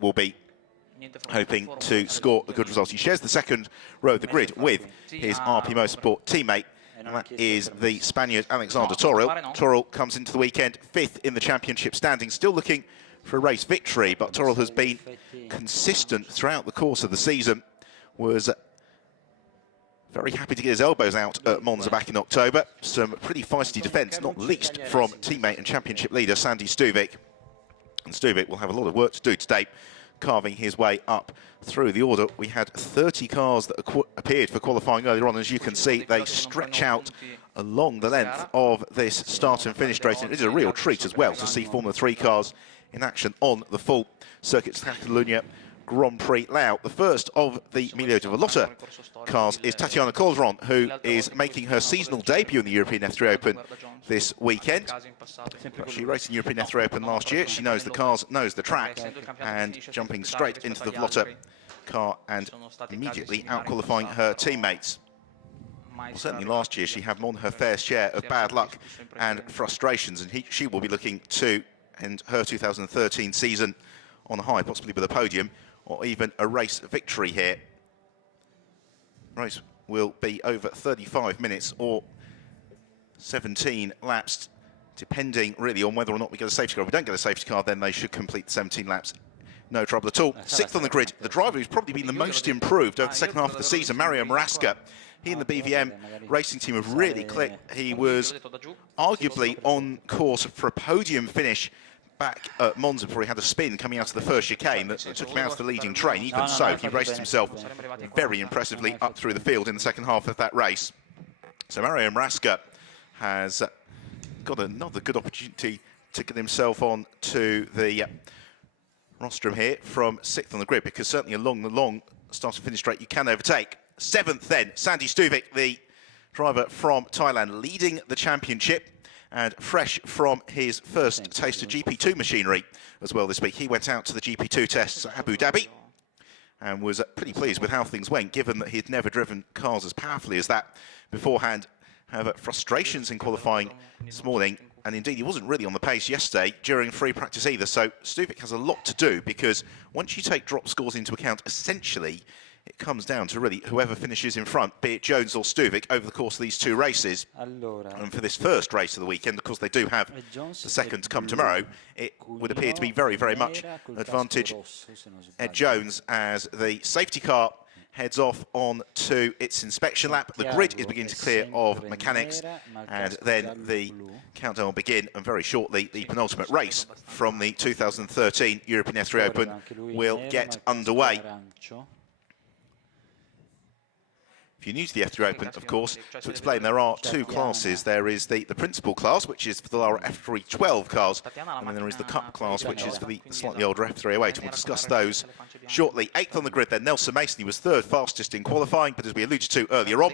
will be hoping to score a good result. He shares the second row of the grid with his RP Motorsport teammate, and that is the Spaniard Alexander Toril. Toril comes into the weekend 5th in the championship standing, still looking for a race victory, but Toril has been consistent throughout the course of the season, was very happy to get his elbows out at Monza back in October. Some pretty feisty defence, not least from teammate and championship leader Sandy Stuvik. And Stuvik will have a lot of work to do today, carving his way up through the order. We had 30 cars that appeared for qualifying earlier on. As you can see, they stretch out along the length of this start and finish straight. And it is a real treat as well to see Formula 3 cars in action on the full Circuits Catalunya Grand Prix layout. The first of the Emilio de Vallota cars is Tatiana Colleron, who is making her seasonal debut in the European F3 Open this weekend. She raced in European F3 Open last year. She knows the cars, knows the track, and jumping straight into the Vallota car and immediately out-qualifying her teammates. Well, certainly last year she had more than her fair share of bad luck and frustrations, and she will be looking to end her 2013 season on a high, possibly with a podium or even a race victory here. Race will be over 35 minutes or 17 laps, depending really on whether or not we get a safety car. If we don't get a safety car, then they should complete the 17 laps. No trouble at all. 6th on the grid, the driver who's probably been the most improved over the second half of the season, Mario Marasca. He and the BVM racing team have really clicked. He was arguably on course for a podium finish back at Monza before he had a spin coming out of the first chicane that took him out of the leading train. Even so, he raced himself very impressively up through the field in the second half of that race. So Mario Marasca has got another good opportunity to get himself on to the rostrum here from 6th on the grid, because certainly along the long start and finish straight you can overtake. 7th then, Sandy Stuvik, the driver from Thailand, leading the championship and fresh from his first taste of GP2 machinery as well this week. He went out to the GP2 tests at Abu Dhabi and was pretty pleased with how things went, given that he'd never driven cars as powerfully as that beforehand. However, frustrations in qualifying this morning, and indeed he wasn't really on the pace yesterday during free practice either. So Stuvik has a lot to do, because once you take drop scores into account, essentially it comes down to really whoever finishes in front, be it Jones or Stuvik, over the course of these two races. And for this first race of the weekend, of course they do have the second to come tomorrow, it would appear to be very, very much advantage Ed Jones as the safety car heads off on to its inspection lap. The grid is beginning to clear of mechanics, and then the countdown will begin, and very shortly the penultimate race from the 2013 European F3 Open will get underway. If you're new to the F3 Open, of course, to explain, there are two classes. There is the principal class, which is for the Lara F312 cars, and then there is the Cup class, which is for the slightly older F308, and we'll discuss those shortly. 8th on the grid then, Nelson Mason. He was 3rd fastest in qualifying, but as we alluded to earlier on,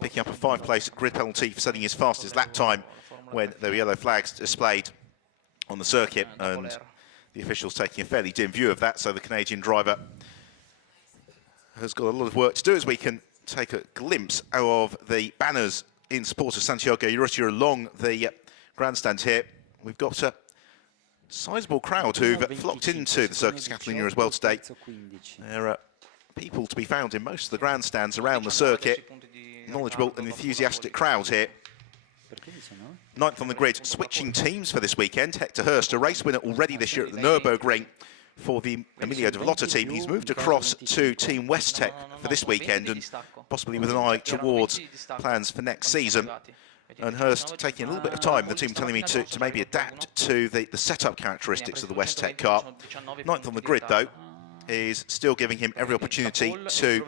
picking up a 5-place grid penalty for setting his fastest lap time when there were yellow flags displayed on the circuit, and the officials taking a fairly dim view of that, so the Canadian driver has got a lot of work to do, as we can take a glimpse of the banners in support of Santiago Urrutia along the grandstand here. We've got a sizable crowd who've flocked into the Circuits Catalunya as well today. There are people to be found in most of the grandstands around the circuit. Knowledgeable and enthusiastic crowd here. 9th on the grid, switching teams for this weekend. Hector Hurst, a race winner already this year at the Nürburgring for the Emilio de Vallota team. He's moved across to Team West Tech for this weekend, and possibly with an eye towards plans for next season. And Hurst taking a little bit of time, the team telling me, to maybe adapt to the setup characteristics of the West Tech car. 9th on the grid, though, is still giving him every opportunity to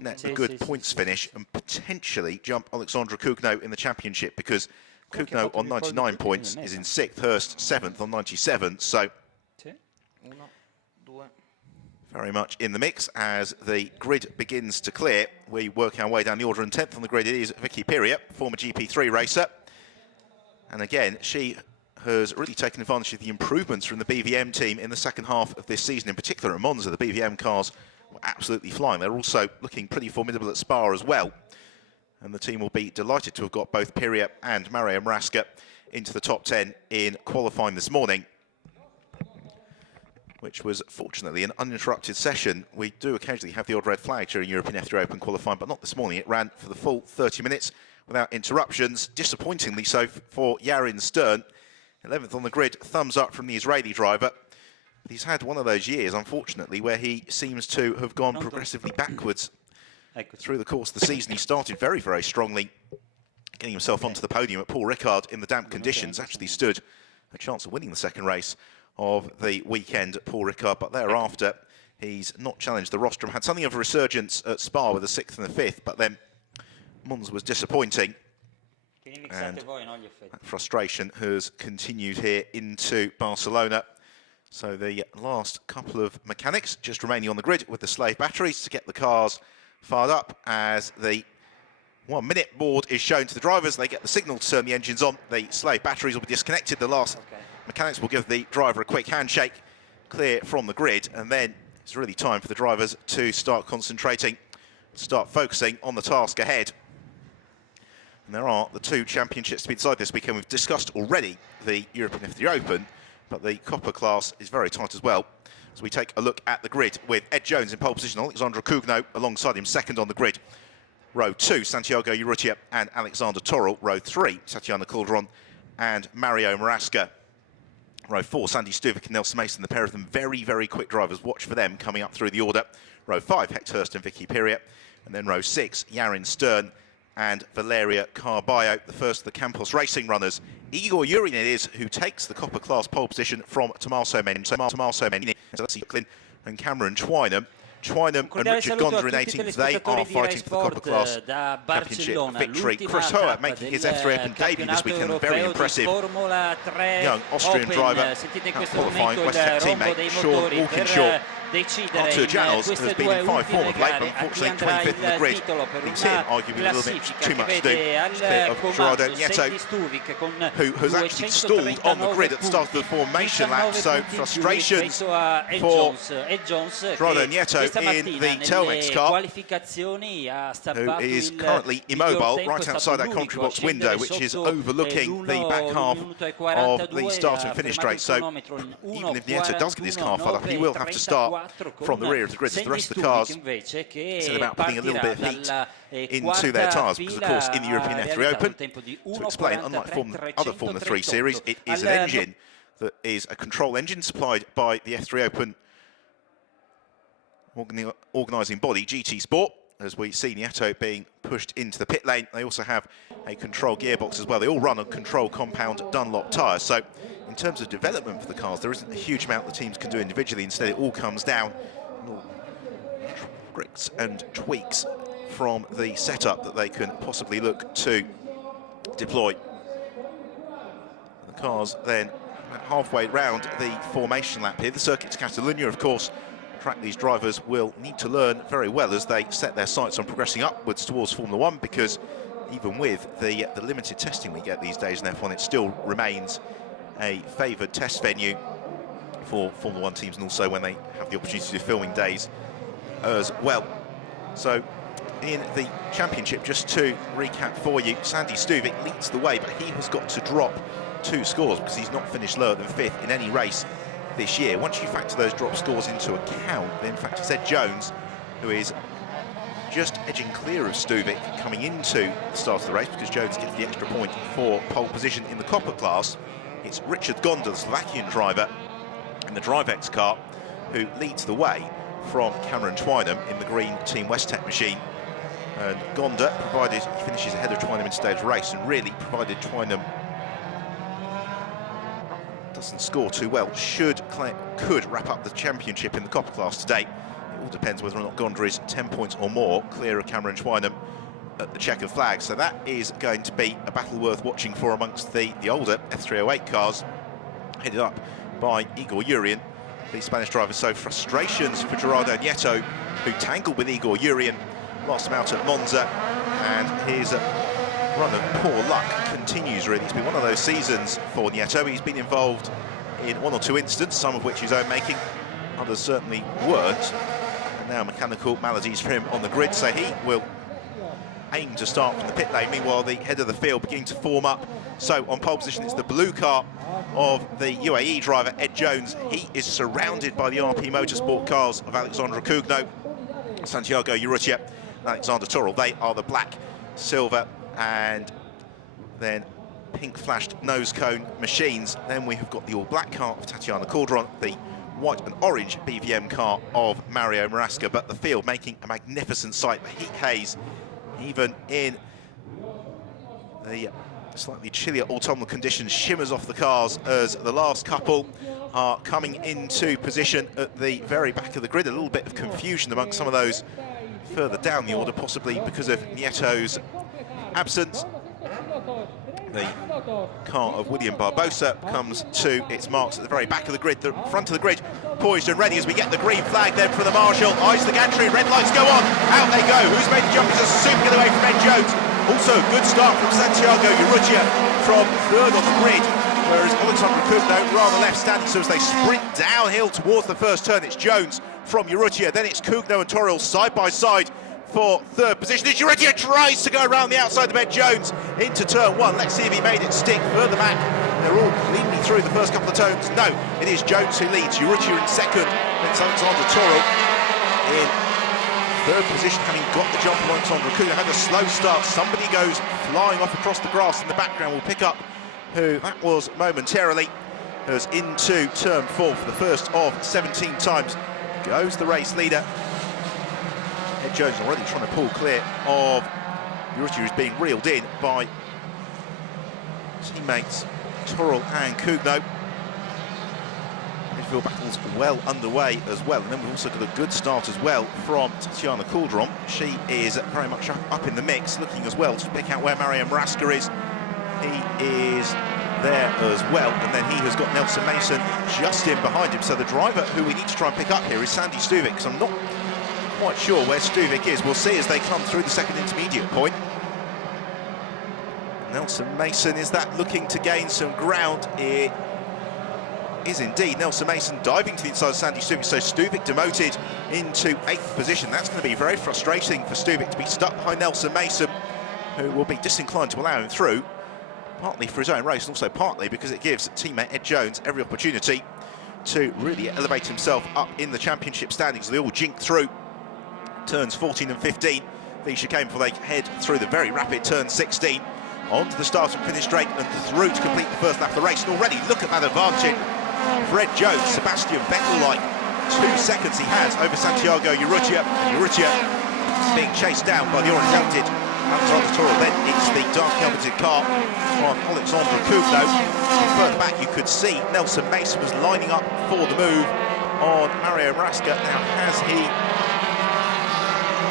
net a good points finish and potentially jump Alexandre Cougnaud in the championship, because Cougnaud on 99 points is in 6th, Hurst 7th on 97, so very much in the mix as the grid begins to clear. We work our way down the order, and 10th on the grid it is Vicky Piria, former GP3 racer. And again, she has really taken advantage of the improvements from the BVM team in the second half of this season. In particular at Monza, the BVM cars were absolutely flying. They're also looking pretty formidable at Spa as well. And the team will be delighted to have got both Piria and Mario Marasca into the top 10 in qualifying this morning. which was fortunately an uninterrupted session. We do occasionally have the odd red flag during European F3 Open qualifying, but not this morning. It ran for the full 30 minutes without interruptions. Disappointingly so for Yarin Stern. 11th on the grid, thumbs up from the Israeli driver. He's had one of those years, unfortunately, where he seems to have gone progressively backwards through the course of the season. He started very, very strongly, getting himself onto the podium at Paul Ricard in the damp conditions. Actually stood a chance of winning the second race of the weekend at Paul Ricard, but thereafter he's not challenged the rostrum. Had something of a resurgence at Spa with the 6th and the 5th, but then Mons was disappointing. And that frustration has continued here into Barcelona. So the last couple of mechanics just remaining on the grid with the slave batteries to get the cars fired up as the 1 minute board is shown to the drivers. They get the signal to turn the engines on. The slave batteries will be disconnected. The last mechanics will give the driver a quick handshake, clear from the grid, and then it's really time for the drivers to start concentrating, start focusing on the task ahead. And there are the 2 championships to be decided this weekend. We've discussed already the European F3 Open, but the copper class is very tight as well. So we take a look at the grid with Ed Jones in pole position, Alexandra Cugno alongside him second on the grid. Row 2, Santiago Urrutia and Alexander Torrell. Row 3, Tatiana Calderon and Mario Marasca. Row 4, Sandy Stuvik and Nelson Mason, the pair of them very, very quick drivers. Watch for them coming up through the order. Row 5, Hecht Hurst and Vicky Piria. And then row 6, Yarin Stern and Valeria Carballo, the first of the Campos Racing runners. Igor Yurin it is who takes the copper class pole position from Tommaso Menini, and Cameron Twynham. Twynham and Richard Gondra in 18th, they are fighting for the copper class championship victory. Chris Hoer making his F3 Open debut this weekend, very impressive young Austrian driver, qualifying Westec teammate Sean Walkinshaw. Artur Janos has been in fine form of late, but unfortunately 25th in the grid leaves him arguably a little bit too much to do. It's a bit of Gerardo Nieto, who has actually stalled on the grid at the start of the formation lap, so frustrations for Gerardo Nieto in the Telmex car, who is currently immobile right outside that commentary box window, which is overlooking the back half of the start and finish straight. So even if Nieto does get his car fired up, he will have to start from the rear of the grid. So the rest of the cars, it's about putting a little bit of heat into their tyres, because of course in the European F3 Open, to explain, unlike other Formula 3 series, it is an engine that is a control engine supplied by the F3 Open organising body GT Sport. As we see Nieto being pushed into the pit lane, they also have a control gearbox as well. They all run on control compound Dunlop tyres. So in terms of development for the cars, there isn't a huge amount the teams can do individually. Instead, it all comes down tricks and tweaks from the setup that they can possibly look to deploy. The cars then halfway round the formation lap here. The Circuit de Catalunya, of course, track these drivers will need to learn very well as they set their sights on progressing upwards towards Formula 1, because even with the limited testing we get these days in F1, it still remains a favoured test venue for Formula 1 teams, and also when they have the opportunity to do filming days as well. So in the championship, just to recap for you, Sandy Stuvik leads the way, but he has got to drop 2 scores because he's not finished lower than 5th in any race this year. Once you factor those drop scores into account, then in fact it's Ed Jones who is just edging clear of Stuvik coming into the start of the race, because Jones gets the extra point for pole position in the copper class. It's Richard Gonda, the Slovakian driver in the DriveX car, who leads the way from Cameron Twynham in the green Team Westec machine. And Gonda, provided he finishes ahead of Twynham in today's race, and really provided Twynham doesn't score too well, could wrap up the championship in the copper class today. It all depends whether or not Gonda is 10 points or more clear of Cameron Twynham at the checkered flag. So that is going to be a battle worth watching for amongst the older F308 cars, headed up by Igor Yurin, the Spanish driver. So frustrations for Gerardo Nieto, who tangled with Igor Yurin, lost him out at Monza, and his run of poor luck continues, really. It's been one of those seasons for Nieto. He's been involved in 1 or 2 incidents, some of which his own making, others certainly weren't. And now mechanical maladies for him on the grid, so he will aim to start from the pit lane. Meanwhile, the head of the field beginning to form up. So on pole position, it's the blue car of the UAE driver, Ed Jones. He is surrounded by the RP Motorsport cars of Alexandra Cougnaud, Santiago Urrutia, and Alexander Torrell. They are the black, silver, and then pink flashed nose cone machines. Then we have got the all-black car of Tatiana Calderon, the white and orange BVM car of Mario Marasca. But the field making a magnificent sight. The heat haze, even in the slightly chillier autumnal conditions, shimmers off the cars as the last couple are coming into position at the very back of the grid. A little bit of confusion amongst some of those further down the order, possibly because of Nieto's absence. The car of William Barbosa comes to its marks at the very back of the grid, the front of the grid, poised and ready as we get the green flag then from the marshal. Eyes the gantry, red lights go on, out they go. Who's made the jump? Is a super get away from Ed Jones. Also a good start from Santiago Urrutia from third on the grid, whereas Alexandra Cougnaud rather left standing. So as they sprint downhill towards the first turn, it's Jones from Urrutia, then it's Cougnaud and Torrell side by side for third position. As Urrutia tries to go around the outside of Ed Jones into turn one. Let's see if he made it stick further back. They're all cleanly through the first couple of turns. No, it is Jones who leads. Urrutia in second, then it's Alexander Torrell in third position, having got the jump on Alexandra Cougnaud. Had a slow start. Somebody goes flying off across the grass in the background. We'll pick up who that was momentarily. As into turn four for the first of 17 times goes the race leader. Ed Jones already trying to pull clear of Urrutia, who's being reeled in by teammates Torrell and Cougnaud. Midfield battles well underway as well, and then we've also got a good start as well from Tatiana Calderon. She is very much up in the mix, looking as well to pick out where Mario Marasca is. He is there as well, and then he has got Nelson Mason just in behind him. So the driver who we need to try and pick up here is Sandy Stuvik, because I'm not quite sure where Stuvik is. We'll see as they come through the second intermediate point. Nelson Mason, is that looking to gain some ground? It is indeed. Nelson Mason diving to the inside of Sandy Stuvik, so Stuvik demoted into 8th position. That's going to be very frustrating for Stuvik to be stuck behind Nelson Mason, who will be disinclined to allow him through, partly for his own race and also partly because it gives teammate Ed Jones every opportunity to really elevate himself up in the championship standings. They all jink through turns 14 and 15. The chicane before they head through the very rapid turn 16 onto the start and finish straight and through to complete the first lap of the race. And already look at that advantage for Ed Jones. Sebastian Vettel-like 2 seconds he has over Santiago Urrutia. Urrutia being chased down by the orange-helmeted Alexander Torrell. Then it's the dark-helmeted car on Alexandra Cougnaud. Further back you could see Nelson Mason was lining up for the move on Mario Marasca. Now has he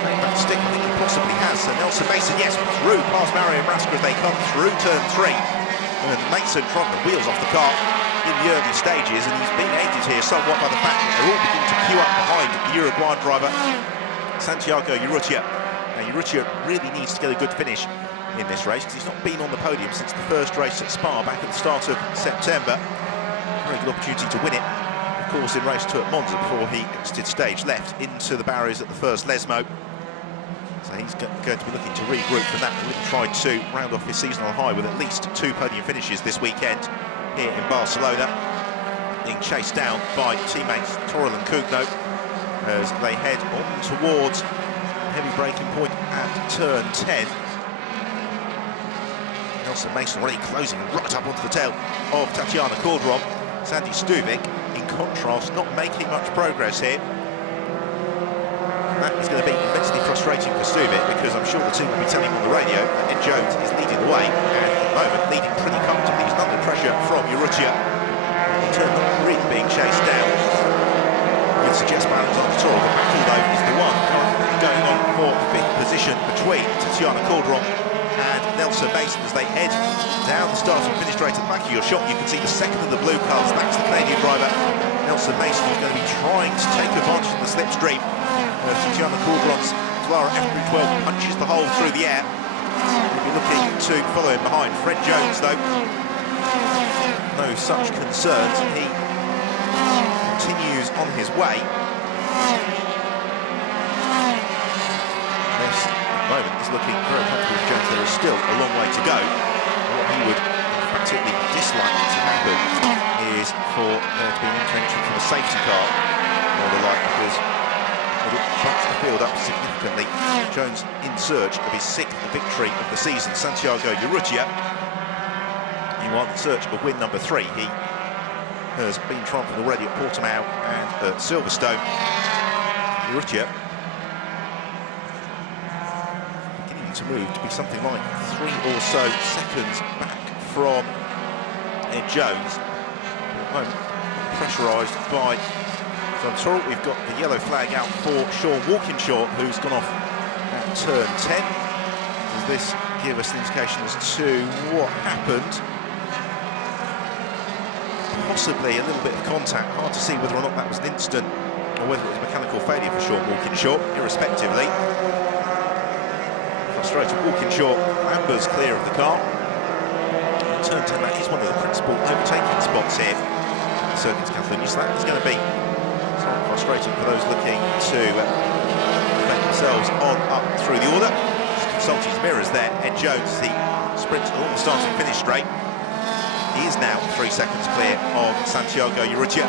made that stick? I think he possibly has. So Nelson Mason, yes, through past Mario Marasca as they come through turn 3. And Mason trod the wheels off the car in the early stages, and he's been aided here somewhat by the fact that they're all beginning to queue up behind the Uruguayan driver Santiago Urrutia. Now Urrutia really needs to get a good finish in this race because he's not been on the podium since the first race at Spa back at the start of September. Very good opportunity to win it, of course, in race 2 at Monza before he exited stage left into the barriers at the first Lesmo. So he's going to be looking to regroup from that and really try to round off his seasonal high with at least 2 podium finishes this weekend here in Barcelona, being chased down by teammates Torrell and Cougnaud as they head on towards a heavy braking point at turn 10. Nelson Mason already closing right up onto the tail of Tatiana Calderon. Sandy Stuvik, in contrast, not making much progress here. That is going to be immensely frustrating for Stuvik, because I'm sure the team will be telling him on the radio that Ed Jones is leading the way, and at the moment leading pretty comfortably. He's under pressure from Urrutia. In turn, not really being chased down. You'd suggest by Alexander Torrell. The battle, though, is the one currently going on for the 5th position between Tatiana Calderon and Nelson Mason as they head down the start and finish straight at the back of your shot. You can see the second of the blue cars. That's the Canadian driver Nelson Mason, who's going to be trying to take advantage of the slipstream. Tatiana Calderon's Clara F312 punches the hole through the air. We'll be looking to follow him behind. Fred Jones, though, no such concerns. He continues on his way. This, at the moment, is looking very comfortable for Jones. There is still a long way to go. What he would emphatically dislike to happen is for there to be an intervention from a safety car, or the like, because it bumps the field up significantly. Jones in search of his 6th victory of the season. Santiago Urrutia, meanwhile, in search of win number 3. He has been triumphant already at Portimao and at Silverstone. Urrutia beginning to move to be something like 3 or so seconds back from Ed Jones. At the moment, pressurised by Toro. We've got the yellow flag out for Sean Walkinshaw, who's gone off at turn 10. Does this give us an indication as to what happened? Possibly a little bit of contact. Hard to see whether or not that was an instant or whether it was mechanical failure for Sean Walkinshaw. Irrespectively, frustrated Walkinshaw ambers clear of the car. Turn 10, that is one of the principal overtaking spots here at the Circuit Catalunya, so that is going to be frustrating for those looking to defend themselves on up through the order. Just consulting his mirrors there. Ed Jones, as he sprints along the starting finish straight. He is now 3 seconds clear of Santiago Urrutia.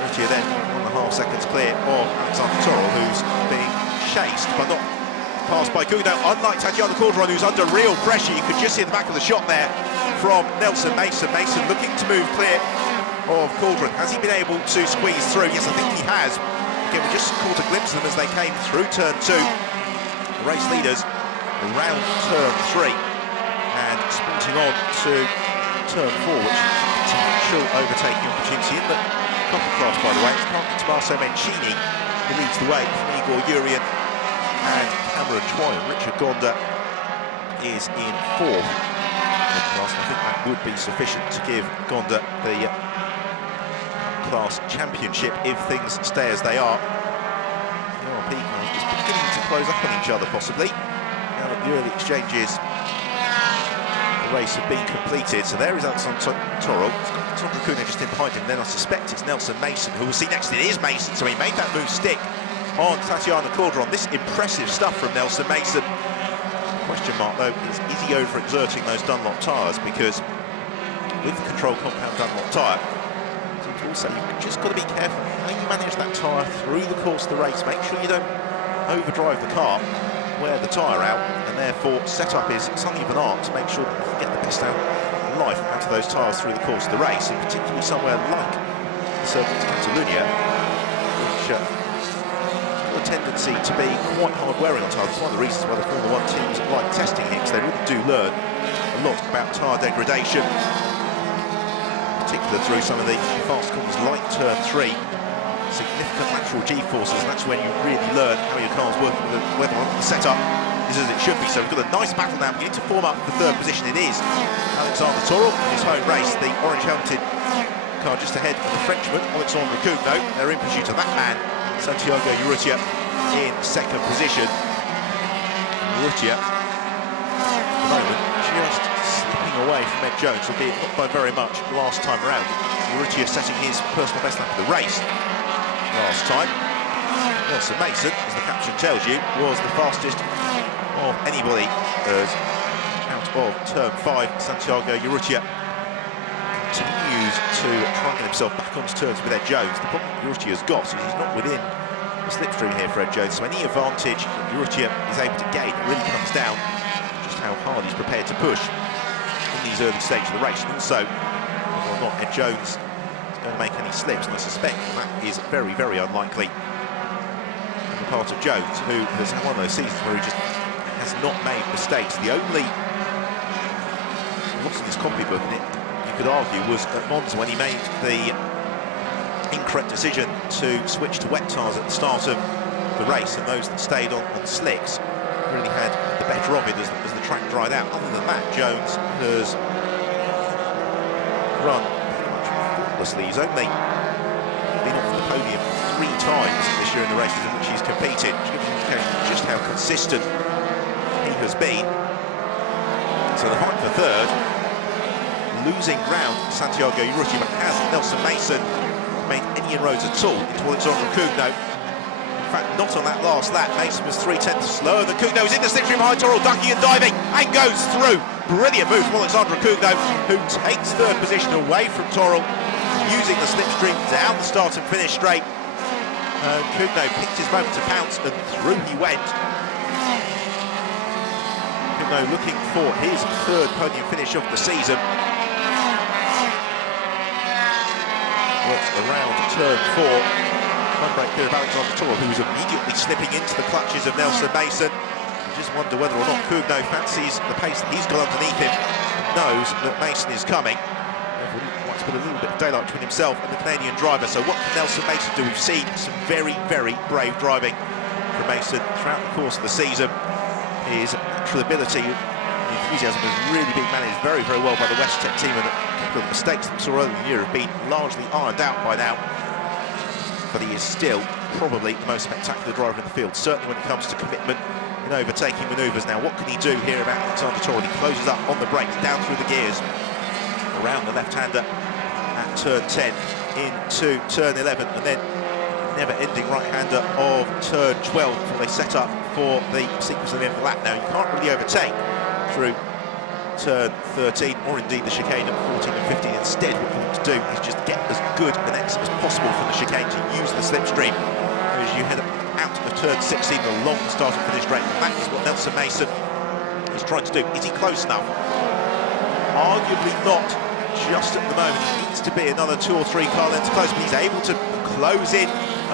Urrutia then 1.5 seconds clear of Alexander Toro, who's being chased but not passed by Guido. Unlike Tatiana Calderon, who's under real pressure. You could just see the back of the shot there from Nelson Mason. Mason looking to move clear of Calderon. Has he been able to squeeze through? Yes, I think he has. Again, we just caught a glimpse of them as they came through turn 2. The race leaders around turn 3 and sprinting on to turn 4, which is a potential overtaking opportunity in the copper class, by the way. It's currently Tommaso Mencini who leads the way from Igor Urian and Cameron Twine. Richard Gonda is in 4th. I think that would be sufficient to give Gonda the class championship if things stay as they are. The RP cars just beginning to close up on each other, possibly. Now that the early exchanges, the race have been completed. So there is Alexander Toro. He's got Tom Racuna just in behind him. Then I suspect it's Nelson Mason, who we'll see next. It is Mason, so he made that move stick on Tatiana Calderon. This impressive stuff from Nelson Mason. Question mark though is he overexerting those Dunlop tyres? Because with the control compound Dunlop tyre, also you've just got to be careful how you manage that tyre through the course of the race. Make sure you don't overdrive the car, wear the tyre out, and therefore setup is something of an art to make sure that you can get the best out of life out of those tyres through the course of the race, and particularly somewhere like the Circuit Catalunya, which has a tendency to be quite hard wearing on tyres. It's one of the reasons why the Formula 1 teams like testing here, because they really do learn a lot about tyre degradation, particularly through some of the fast corners like turn 3. Significant lateral G-forces, and that's when you really learn how your car's working, whether or not the setup is as it should be. So we've got a nice battle now, beginning to form up the 3rd position. It is Alexander Toro in his home race, the orange helmeted car just ahead of the Frenchman, Alexandre Cougno. They're in pursuit of that man, Santiago Urrutia, in 2nd position. Urrutia, at the moment, just slipping away from Ed Jones, albeit not by very much last time around. Urrutia setting his personal best lap of the race last time. Nelson Mason, as the caption tells you, was the fastest of anybody as out of turn 5. Santiago Urrutia continues to try and get himself back onto terms with Ed Jones. The problem Urrutia's got is he's not within the slipstream here for Ed Jones, so any advantage Urrutia is able to gain really comes down to just how hard he's prepared to push in these early stages of the race. And also, whether or not Ed Jones is going to make any slips, and I suspect that is very, very unlikely on the part of Jones, who has had one of those seasons where he just has not made mistakes. The only loss in his copybook, and it, you could argue, was at Monza when he made the incorrect decision to switch to wet tyres at the start of the race, and those that stayed on slicks really had the better of it as the track dried out. Other than that, Jones has run pretty much faultlessly. He's only been off the podium 3 times this year in the races in which he's competed, which gives you an indication of just how consistent he has been. So the fight for 3rd, losing round Santiago Urrutia, but has Nelson Mason made any inroads at all into Alexandre Cougno? In fact, not on that last lap. Mason was 3/10 slower than Cugno. He's in the slipstream behind Toro, ducking and diving, and goes through. Brilliant move from Alexandre Cugno, who takes third position away from Toro, using the slipstream down the start and finish straight. Cugno picked his moment to pounce, and through he went. Cugno looking for his third podium finish of the season. Works around turn 4. One break here of Alexandre Toro, who was immediately slipping into the clutches of Nelson Mason. You just wonder whether or not Cugno fancies the pace that he's got underneath him, knows that Mason is coming. Therefore, he wants to put a little bit of daylight between himself and the Canadian driver. So what can Nelson Mason do? We've seen some very, very brave driving from Mason throughout the course of the season. His natural ability and enthusiasm has really been managed very, very well by the WestTech team, and a couple of the mistakes that we saw earlier in the year have been largely ironed out by now. But he is still probably the most spectacular driver in the field, certainly when it comes to commitment in overtaking manoeuvres. Now, what can he do here about Alexandre Toro? He closes up on the brakes, down through the gears, around the left-hander at turn 10, into turn 11, and then never-ending right-hander of turn 12 before they set up for the sequence of the end of the lap. Now, you can't really overtake through turn 13, or indeed the chicane at 14 and 15. Instead, what you want to do is just get as good an exit as possible from the chicane to use the slipstream as you head out of turn 16, the long start and finish straight. That is what Nelson Mason is trying to do. Is he close enough? Arguably not just at the moment. He needs to be another 2 or 3 car lengths close, but he's able to close in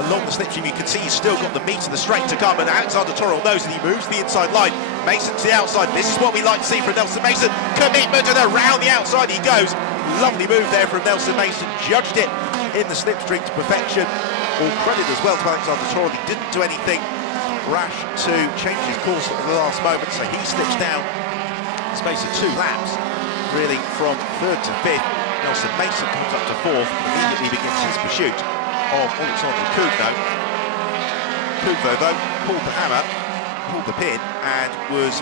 along the slipstream. You can see he's still got the meat of the straight to come, and Alexandre Toro knows that he moves to the inside line. Mason to the outside. This is what we like to see from Nelson Mason. Commitment, and around the outside he goes. Lovely move there from Nelson Mason. Judged it in the slipstream to perfection. All credit as well to Alexandre Toro. He didn't do anything rash to change his course at the last moment, so he slips down in the space of 2 laps, really from 3rd to 5th. Nelson Mason comes up to 4th and immediately begins his pursuit of Alexandre Cugno. Cugno, though, pulled the hammer, pulled the pin, and was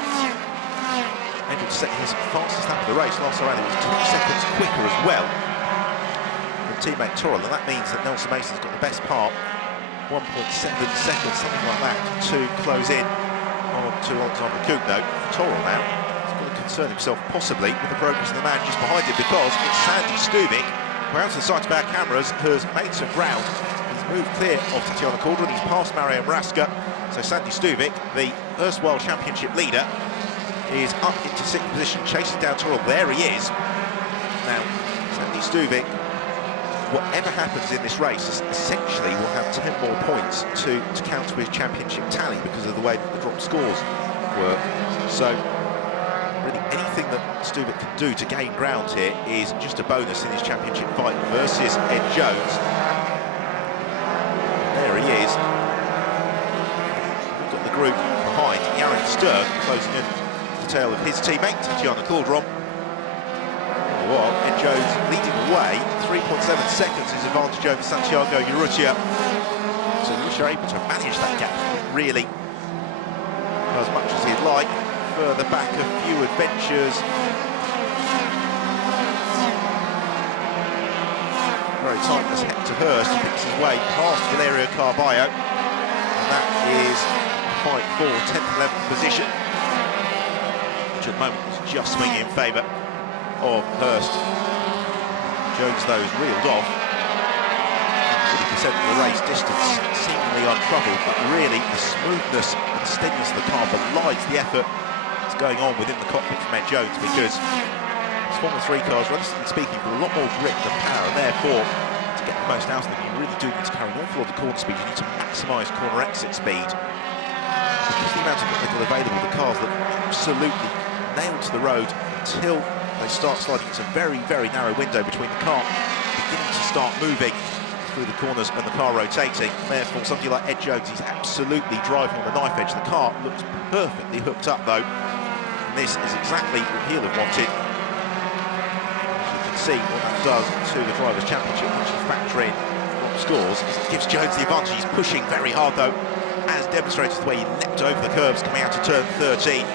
able to set his fastest lap of the race. Last around, it was 2 seconds quicker as well than teammate Toro, and that means that Nelson Mason's got the best part, 1.7 seconds, something like that, to close in on to Alexandre Cugno. Toro now has got to concern himself possibly with the progress of the man just behind him, because it's Sandy Stubik, who out of the sight of our cameras has made some ground. He's moved clear of Tatiana Caldron, he's passed Mario Maraska, so Sandy Stubik, the erstwhile championship leader, is up into 6th position, chasing down Toro. There he is. Now, Sandy Stubik, whatever happens in this race, essentially will have 10 more points to count to his championship tally because of the way that the drop scores work. So, really, anything that Stubik can do to gain ground here is just a bonus in his championship fight versus Ed Jones. There he is. We've got the group behind. Yaron Stern closing in the tail of his teammate, Tatiana Caldron. Well, Ed Jones leading the way, 3.7 seconds is advantage over Santiago Urrutia. So Urrutia able to manage that gap really as much as he'd like. Further back, a few adventures. Very tight as Hector Hurst picks his way past Valerio Carballo. And that is a fight for 10th, 11th position, which at the moment is just swinging in favour of Hurst. Jones, though, is reeled off. 40% of the race distance, seemingly untroubled, but really the smoothness and steadiness of the car belies the effort that's going on within the cockpit from Ed Jones, because his Formula 3 cars, relatively speaking, with a lot more grip than power, and therefore, to get the most out of them, you really do need to carry an awful lot of corner speed. You need to maximise corner exit speed. Because the amount of what they've got available, the cars look absolutely nailed to the road until they start sliding into a very, very narrow window between the car beginning to start moving through the corners and the car rotating. And therefore, somebody like Ed Jones, he's absolutely driving on the knife edge. The car looks perfectly hooked up, though. And this is exactly what he'll have wanted. As you can see what that does to the Drivers' Championship, once you factor in what scores, it gives Jones the advantage. He's pushing very hard, though, as demonstrated the way he leapt over the curbs coming out of turn 13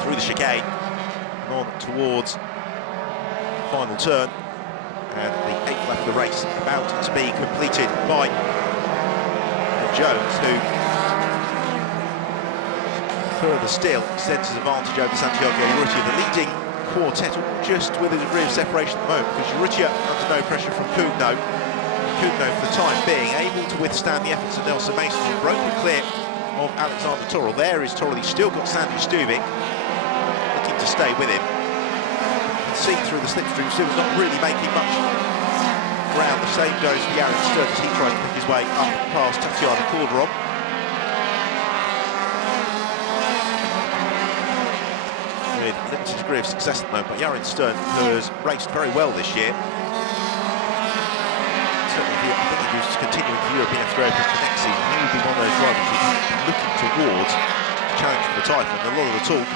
through the chicane. On towards the final turn, and the 8th lap of the race about to be completed by Ed Jones, who further still extends his advantage over Santiago Urrutia, the leading quartet, just with a degree of separation at the moment, because Urrutia under no pressure from Cugno. Cugno, for the time being, able to withstand the efforts of Nelson Mason, who broken clear of Alexander Torrell. There is Torrell. He's still got Sandy Stubik looking to stay with him. You can see through the slipstream, Stubik's not really making much ground. The same goes for Yaron Stern as he tries to pick his way up past Tatiana Calderon. With limited degree of success at the moment, but Yaron Stern, who has raced very well this year, certainly I think if he was to continue with the European F3 Open for next season, he would be one of those drivers who would be looking towards the challenge for the title. And a lot of the talk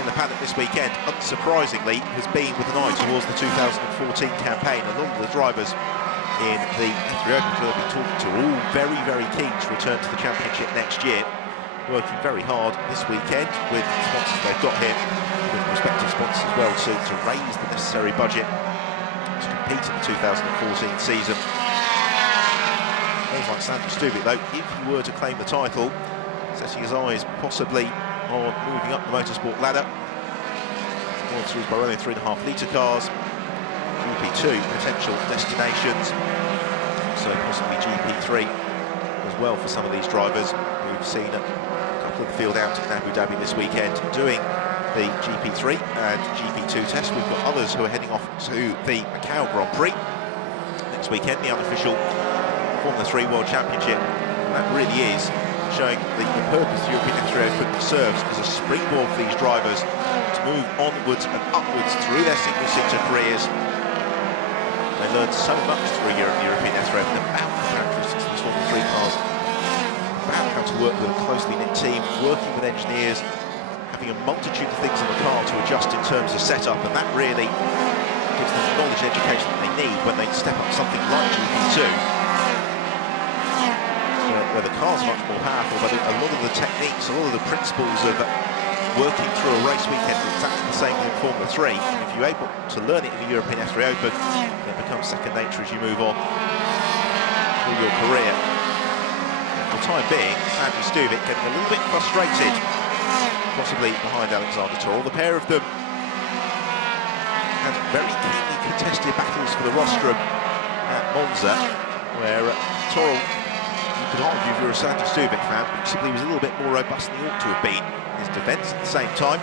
in the paddock this weekend, unsurprisingly, has been with an eye towards the 2014 campaign. A lot of the drivers in the F3 Open that I've been talking to are all very, very keen to return to the championship next year. Working very hard this weekend with the sponsors they've got here, with respective sponsors as well, to raise the necessary budget to compete in the 2014 season. Like Sandy Stubik, though, if he were to claim the title, setting his eyes possibly on moving up the motorsport ladder. World Series by running 3.5 litre cars, GP2 potential destinations, so possibly GP3 as well for some of these drivers. We've seen a couple of the field out in Abu Dhabi this weekend doing the GP3 and GP2 test. We've got others who are heading off to the Macau Grand Prix next weekend, the unofficial Formula 3 World Championship. And that really is showing the purpose the European F3 Open serves as a springboard for these drivers to move onwards and upwards through their single-seater careers. They learn so much through European F3 Open about the characteristics of these Formula 3 cars, about how to work with a closely knit team, working with engineers, having a multitude of things in the car to adjust in terms of setup, and that really gives them the knowledge and education that they need when they step up something like GP2. Where the car's much more powerful, but a lot of the techniques, a lot of the principles of working through a race weekend are exactly the same as in Formula 3. If you're able to learn it in the European F3 Open, it becomes second nature as you move on through your career. For the time being, Sandy Stubik getting a little bit frustrated, possibly behind Alexander Torrell. The pair of them had very keenly contested battles for the rostrum at Monza, where Torrell, you could argue if you're a Sandy Stubik fan, possibly was a little bit more robust than he ought to have been in his defence. At the same time,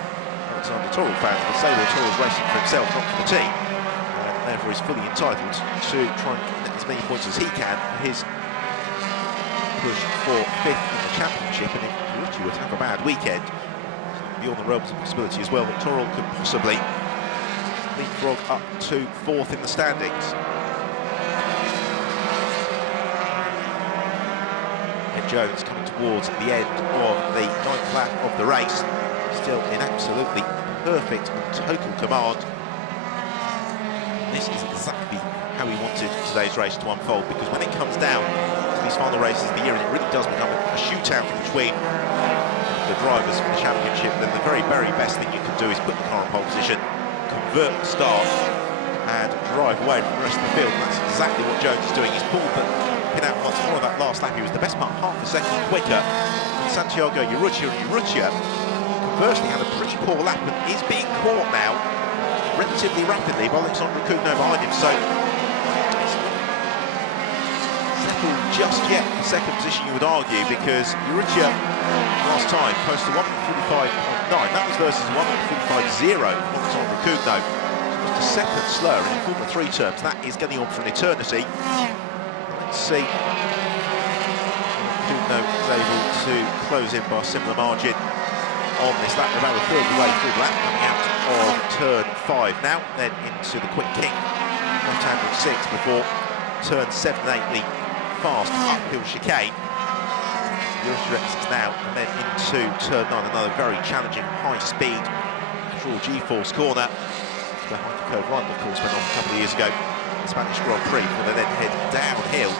Alexander Torrell fans would say, well, Torrell's racing for himself, not for the team, and therefore he's fully entitled to try and get as many points as he can for his push for 5th in the championship. And if Urrutia were to have a bad weekend, beyond the realms of possibility as well that Torrell could possibly leapfrog up to 4th in the standings. Jones coming towards the end of the 9th lap of the race, still in absolutely perfect and total command. This is exactly how we wanted today's race to unfold, because when it comes down to these final races of the year, and it really does become a shootout between the drivers for the championship, then the very, very best thing you can do is put the car in pole position, convert the start, and drive away from the rest of the field. And that's exactly what Jones is doing. He's pulled the pin out once more of that last lap. He was the best part half a second quicker than Santiago Urrutia. Urrutia conversely had a pretty poor lap and is being caught now relatively rapidly by Alexandre Cugno behind him. So settled just yet in second position, you would argue, because Urrutia last time posted 1:45.9. That was versus 1:45.0 from Alexandre Cugno. Just a second slower, and in Formula 3 terms, that is getting on for an eternity. See, Cugno is able to close in by a similar margin on this lap. About a third of the way through the lap, coming out of turn 5 now, then into the quick king, left-hand of 6 before turn 7 and 8, the fast uphill chicane. Urrutia exits now, and then into turn 9, another very challenging high-speed natural G-force corner. It's where Heike Code-Run, of course, went on a couple of years ago. Spanish Grand Prix, before they then head downhill.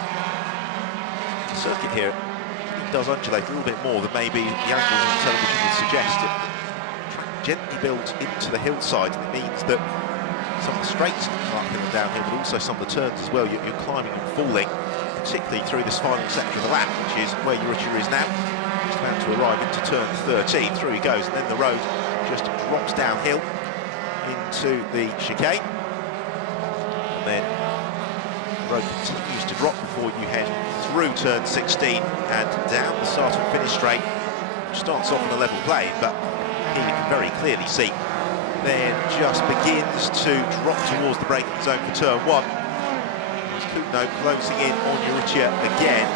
The circuit here, it does undulate a little bit more than maybe the angles on television would suggest. It gently builds into the hillside, and it means that some of the straights are uphill and downhill, but also some of the turns as well. You're climbing and falling particularly through this final sector of the lap, which is where Urrutia is now. Just about to arrive into turn 13. Through he goes, and then the road just drops downhill into the chicane. And then the road continues to drop before you head through turn 16 and down the start and finish straight, which starts off on a level plane, but here you can very clearly see then just begins to drop towards the braking zone for turn 1. Kugno closing in on Urrutia again.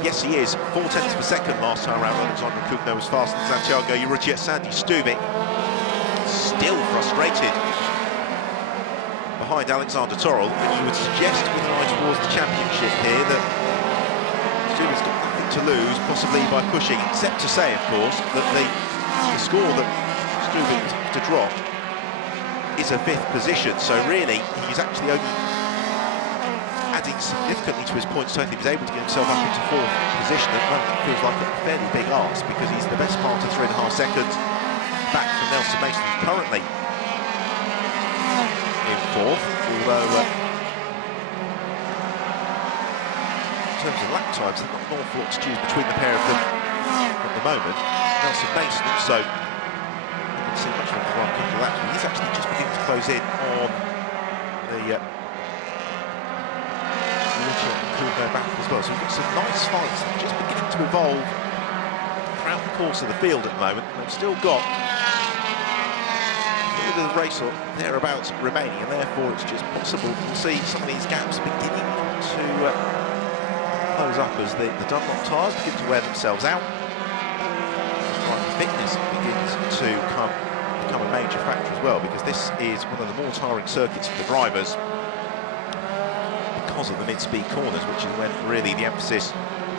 Yes, he is. 0.4 of a second last time around. Alexander Kugno was faster than Santiago Urrutia. Sandy Stuvik still frustrated behind Alexander Torol, but you would suggest with an eye towards the championship here that Stuvik's got nothing to lose, possibly by pushing, except to say, of course, that the score that Stuvik was to drop is a 5th position, so really he's actually only adding significantly to his points total. He was able to get himself up into 4th position. At the moment that feels like a fairly big ask, because he's the best part of 3.5 seconds back from Nelson Mason, who's currently in 4th, although in terms of lap times there's not an awful lot to choose between the pair of them at the moment. Nelson Mason also haven't seen much of him for a couple of laps, but he's actually just beginning to close in on the Kugno battle as well. So we've got some nice fights that are just beginning to evolve throughout the course of the field at the moment. We've still got a bit of the race or thereabouts remaining, and therefore it's just possible to see some of these gaps beginning to close up as the Dunlop tyres begin to wear themselves out. Fitness begins to become a major factor as well, because this is one of the more tiring circuits for the drivers because of the mid-speed corners, which is when really the emphasis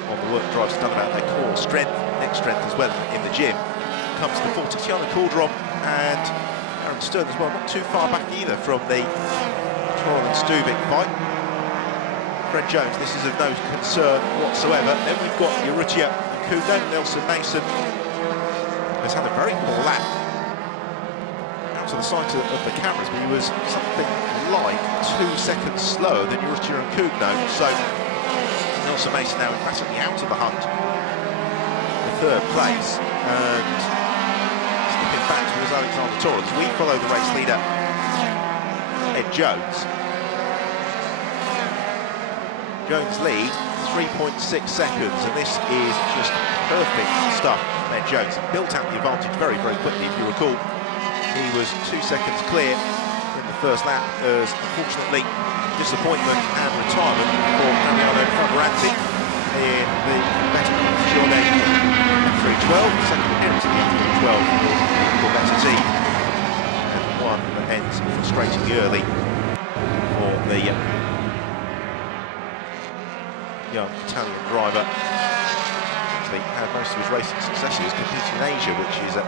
on the work drivers done about their core strength, neck strength as well in the gym, comes to the fore. Tiziano Calderon and Aaron Stern as well, not too far back either from the Torol and Stuvik fight. Fred Jones, this is of no concern whatsoever. Then we've got Urrutia and Kugno. Nelson Mason has had a very poor lap out to the side of the cameras, but he was something like 2 seconds slower than Urrutia and Kugno. So Nelson Mason now emphatically out of the hunt for 3rd place, and slipping back towards Alexander Torol as we follow the race leader Ed Jones. Jones lead 3.6 seconds, and this is just perfect stuff from Ed Jones. Built out the advantage very, very quickly. If you recall, he was 2 seconds clear in the first lap as, unfortunately, disappointment and retirement for Mariano Favoranti in the better Competizione 312. Second appearance in the 312 for better team, and one that ends frustratingly early for the young Italian driver. Actually had most of his racing successes competing in Asia, which is a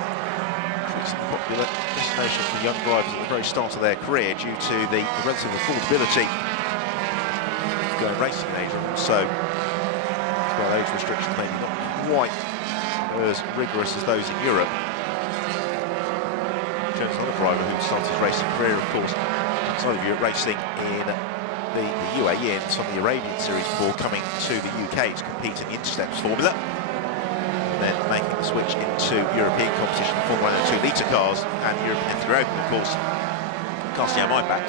increasingly popular destination for young drivers at the very start of their career due to the relative affordability of going racing in Asia. Also, well, age restrictions maybe not quite as rigorous as those in Europe. Jones is another driver who started his racing career, of course, outside of Europe, racing in the UAE and some of the Arabian Series before coming to the UK to compete in the Intersteps Formula, and then making the switch into European competition, Formula 1 and 2 litre cars, and the European F3 Open, of course, casting our mind back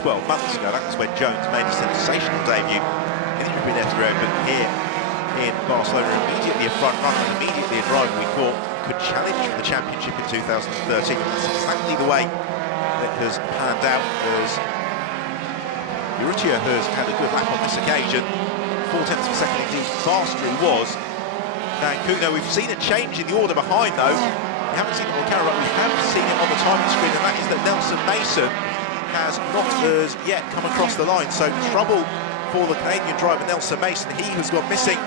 12 months ago. That was when Jones made a sensational debut in the European F3 Open here in Barcelona, immediately a front runner, and immediately a driver we thought could challenge for the championship in 2013. That's exactly the way it has panned out, as Urrutia has had a good lap on this occasion. 0.4 of a second indeed faster he was. Now in Kugno, we've seen a change in the order behind though. We haven't seen it on camera, but we have seen it on the timing screen, and that is that Nelson Mason has not as yet come across the line. So trouble for the Canadian driver Nelson Mason. He has gone missing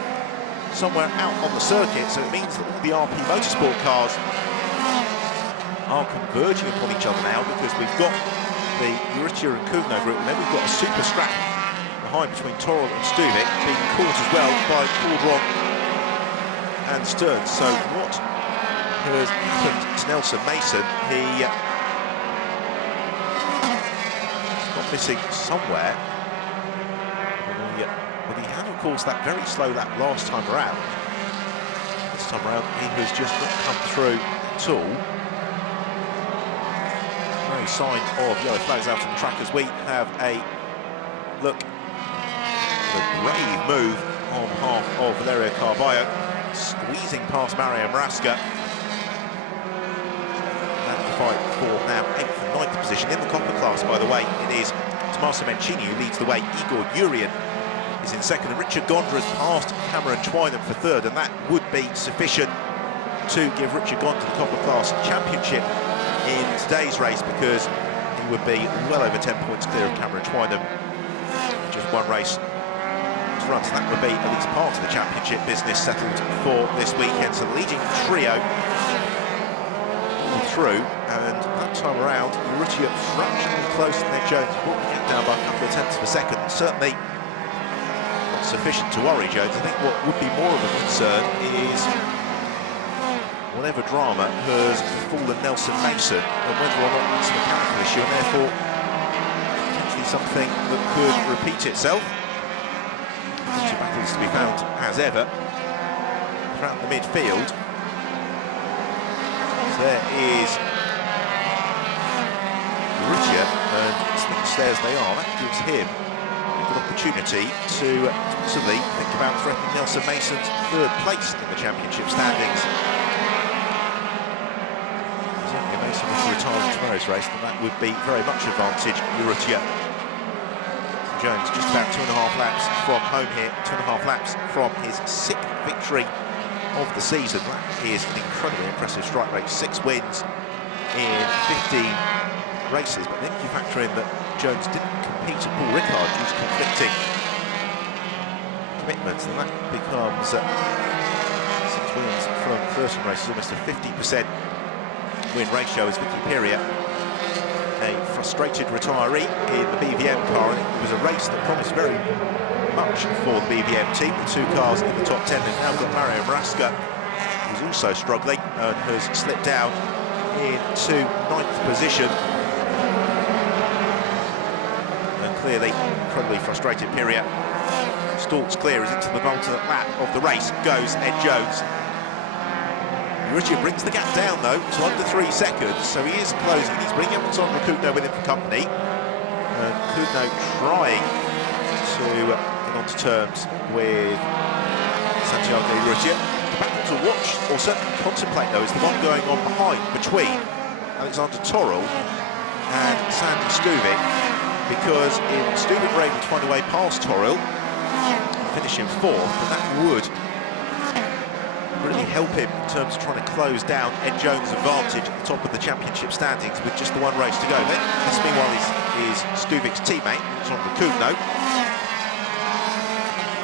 somewhere out on the circuit, so it means that all the RP Motorsport cars are converging upon each other now, because we've got the Urrutia and Kugno group, and then we've got a super scrap behind between Torol and Stuvik, being caught as well by Calderon and Stern. So what has happened to Nelson Mason? He got missing somewhere. Well, he had, of course, that very slow lap last time around. This time around, he has just not come through at all. No sign of yellow flags out on the track as we have a look. A brave move on behalf of Valerio Carballo, squeezing past Mario Marasca. And the fight for now 8th and 9th position in the copper class, by the way. It is Tommaso Mencini who leads the way. Igor Urian is in second, and Richard Gondra has passed Cameron Twynham for third, and that would be sufficient to give Richard Gondra the copper class championship in today's race, because he would be well over 10 points clear of Cameron Twynham. Just one race to run, so that would be at least part of the championship business settled for this weekend. So the leading trio through, and that time around, Urrutia fractionally close to Ed Jones, walking it down by a couple of tenths of a second. Certainly not sufficient to worry Jones. I think what would be more of a concern is whatever drama has fallen Nelson Mason, and whether or not it's a mechanical issue, and therefore potentially something that could repeat itself. Two battles to be found, as ever, throughout the midfield. So there is Urrutia, and as things stay as they are, that gives him a good opportunity to possibly think about threatening Nelson Mason's third place in the championship standings. If Mason was to retire in tomorrow's race, then that would be very much advantage Urrutia. Jones just about 2.5 laps from home here, 2.5 laps from his 6th victory of the season. That is an incredibly impressive strike rate, 6 wins in 15 races. But then you factor in that Jones didn't compete at Paul Ricard due to conflicting commitments, and that becomes 6 wins from 13 races, almost a 50% win ratio as Vicky Peria, a frustrated retiree in the BVM car. And it was a race that promised very much for the BVM team, with 2 cars in the top 10. They've now got Mario Marasca, who's also struggling and has slipped down into 9th position. And clearly incredibly frustrated Peria. Stalks clear as into the ultimate lap of the race goes Ed Jones. Urrutia brings the gap down, though, to under 3 seconds, so he is closing. He's bringing Alexandre Coudneau with him for company. And Coudneau trying to get onto terms with Santiago Urrutia. The battle to watch, or certainly contemplate, though, is the one going on behind between Alexander Torrell and Sandy Stuvik, because if Stuvik were able to find a way past Torrell, finish in 4th, then that would really help him in terms of trying to close down Ed Jones' advantage at the top of the championship standings with just the 1 race to go. This, meanwhile, is Stuvik's teammate, Alexandre Coudneau.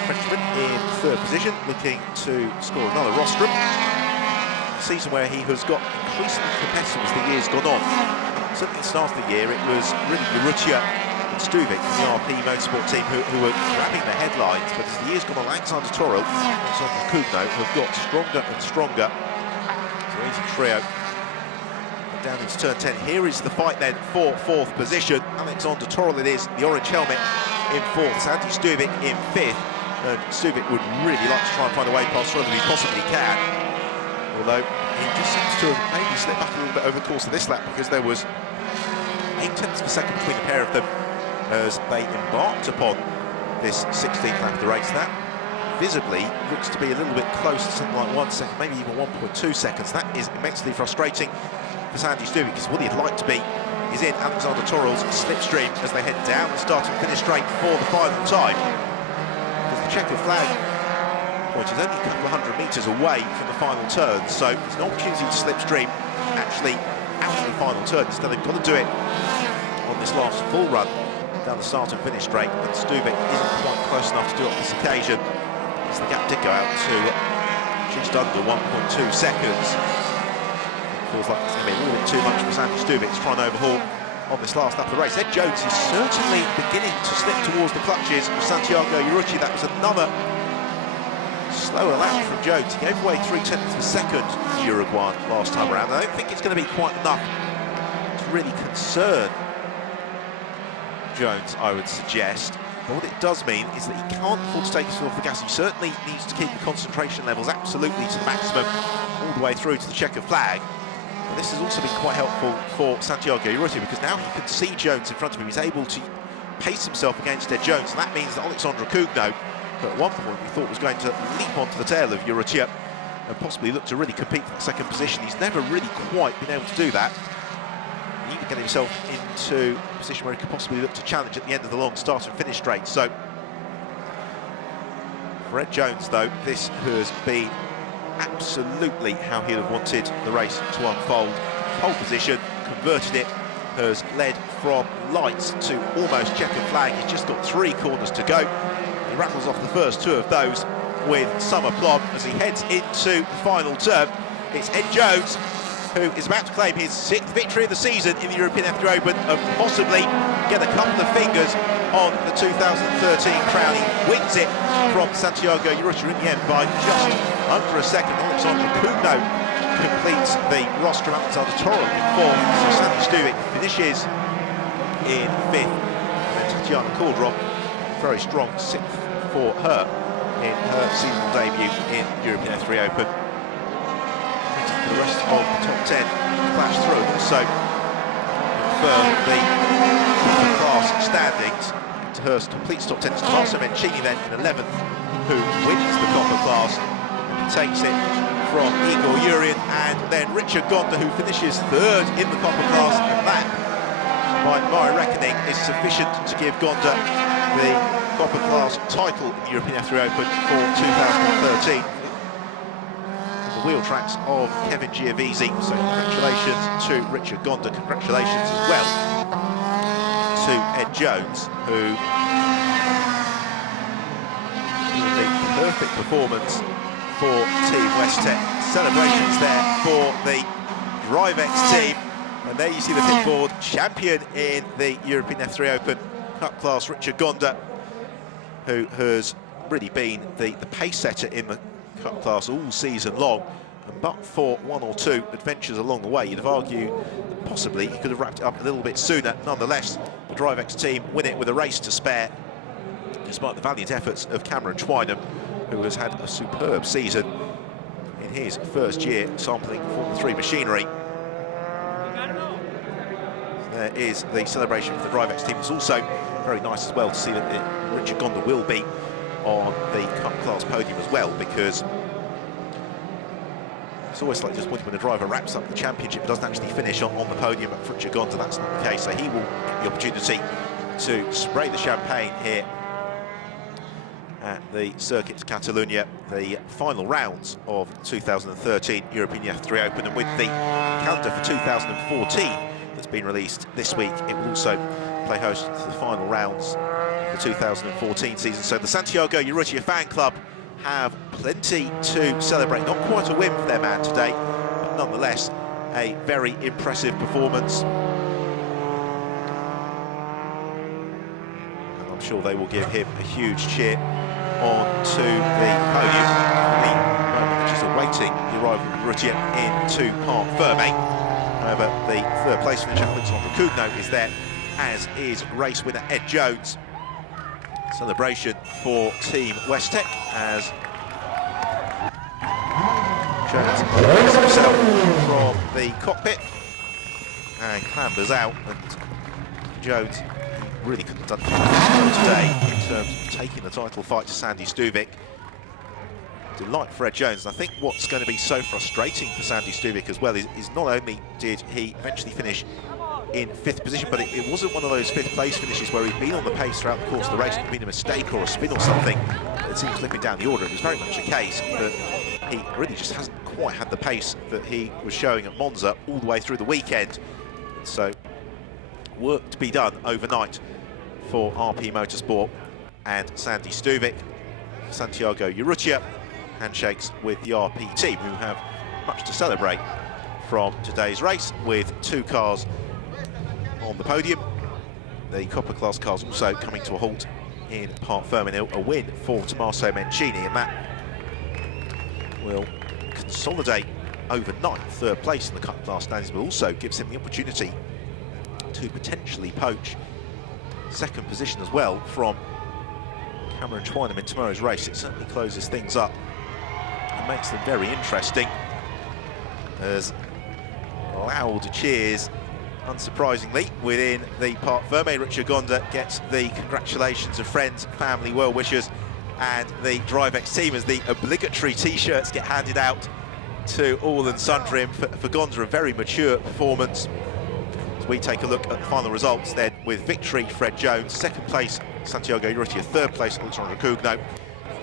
Frenchman in 3rd position, looking to score another rostrum. A season where he has got increasingly competitive as the year's gone on. Certainly at the start of the year, it was really Urrutia and Stuvik from the RP Motorsport team who were grabbing the headlines, but as the year's gone on, Alexander Torrell and Alexandre Coudneau have got stronger and stronger. So easy trio. Down into turn 10. Here is the fight then for 4th position. Alexander Torrell it is, the orange helmet, in 4th. Sandy Stuvik in 5th. And Stuvik would really like to try and find a way past Torrell if he possibly can. Although he just seems to have maybe slipped back a little bit over the course of this lap, because there was 8 tenths of a second between the pair of them as they embarked upon this 16th lap of the race. That visibly looks to be a little bit close to something like 1 second, maybe even 1.2 seconds. That is immensely frustrating for Sandy Stuvik, because what he'd like to be is in Alexander Torrell's slipstream as they head down the start and finish straight for the final time. Because the checkered flag point is only a couple of 100 metres away from the final turn, so there's an opportunity to slipstream actually out of the final turn. Instead, they've got to do it on this last full run down the start and finish straight, and Stuvik isn't quite close enough to do it on this occasion, as the gap did go out to just under 1.2 seconds. Feels like it's going to be a little bit too much for Sandy Stuvik to try and overhaul on this last lap of the race. Ed Jones is certainly beginning to slip towards the clutches of Santiago Urrutia. That was another slower lap from Jones. He gave away 0.3 of a second to Uruguayan last time around. I don't think it's going to be quite enough to really concern Jones, I would suggest. But what it does mean is that he can't afford to take his foot off the gas. He certainly needs to keep the concentration levels absolutely to the maximum all the way through to the checkered flag. But this has also been quite helpful for Santiago Urrutia, because now he can see Jones in front of him. He's able to pace himself against Ed Jones, and that means that Alexandre Cugno, who at one point we thought was going to leap onto the tail of Urrutia and possibly look to really compete for that second position, he's never really quite been able to do that. He even get himself into a position where he could possibly look to challenge at the end of the long start and finish straight. So for Ed Jones, though, this has been absolutely how he'd have wanted the race to unfold. Pole position, converted it, has led from lights to almost checkered flag. He's just got 3 corners to go. He rattles off the first 2 of those with some aplomb as he heads into the final turn. It's Ed Jones who is about to claim his 6th victory of the season in the European F3 Open and possibly get a couple of fingers on the 2013 crown. He wins it from Santiago Urrutia in the end by just under a second. Alexandre Cugno completes the rostrum. Alexander Toro in 4th, so Sandy Stuvik finishes in 5th. And then Tatiana Cordron, very strong 6th for her in her seasonal debut in European F3 Open. The rest of the top 10 flash through, and also confirm the class standings. Hurst completes top 10. It's Tommaso Mencini then in 11th, who wins the copper class, and he takes it from Igor Urian, and then Richard Gonda, who finishes 3rd in the copper class, and that, by my reckoning, is sufficient to give Gonda the copper class title in the European F3 Open for 2013. The wheel tracks of Kevin Giavizzi, so congratulations to Richard Gonda, congratulations as well to Ed Jones, who did the perfect performance for Team Westtech. Celebrations there for the DriveX team, and there you see the pitboard champion in the European F3 Open Cup class, Richard Gonda, who has really been the pace setter in the Cup class all season long, and but for 1 or 2 adventures along the way, you'd have argued that possibly he could have wrapped it up a little bit sooner. Nonetheless, the DriveX team win it with a race to spare, despite the valiant efforts of Cameron Twynham, who has had a superb season in his first year sampling Formula 3 machinery. There is the celebration for the DriveX team. It's also very nice as well to see that Richard Gonda will be on the Cup class podium as well, because it's always slightly disappointing when a driver wraps up the championship but doesn't actually finish on the podium. But for Richard Gonda, that's not the case, so he will get the opportunity to spray the champagne here at the Circuit de Catalunya, the final rounds of 2013 European F3 Open. And with the calendar for 2014 that's been released this week, it will also play host to the final rounds of the 2014 season. So the Santiago Urrutia fan club have plenty to celebrate. Not quite a win for their man today, but nonetheless a very impressive performance. And I'm sure they will give him a huge cheer onto the podium. The moment which is awaiting the arrival of Urrutia into Parc Ferme. However, the 3rd place finisher Alexandre Cugno is there, as is race winner Ed Jones. Celebration for Team Westtech as Jones picks himself from the cockpit and clambers out, and Jones really couldn't have done much today in terms of taking the title fight to Sandy Stuvik. Delight for Ed Jones, and I think what's going to be so frustrating for Sandy Stuvik as well is not only did he eventually finish in 5th position, but it wasn't one of those 5th place finishes where he'd been on the pace throughout the course of the race, there'd been a mistake or a spin or something that seemed slipping down the order. It was very much a case that he really just hasn't quite had the pace that he was showing at Monza all the way through the weekend. So work to be done overnight for RP Motorsport and Sandy Stuvik. Santiago Urrutia handshakes with the RP team, who have much to celebrate from today's race, with 2 cars on the podium. The copper class cars also coming to a halt in Parc Ferme. A win for Tommaso Mencini, and that will consolidate overnight 3rd place in the cup class standings, but also gives him the opportunity to potentially poach 2nd position as well from Cameron Twynham in tomorrow's race, it certainly closes things up and makes them very interesting. There's loud cheers, unsurprisingly, within the Parc Fermé. Richard Gonda gets the congratulations of friends, family, well-wishers, and the DriveX team as the obligatory T-shirts get handed out to all and sundry. For Gonda, a very mature performance. As we take a look at the final results then, with victory, Fred Jones, second place, Santiago Urrutia, third place, Alexandra Kugno,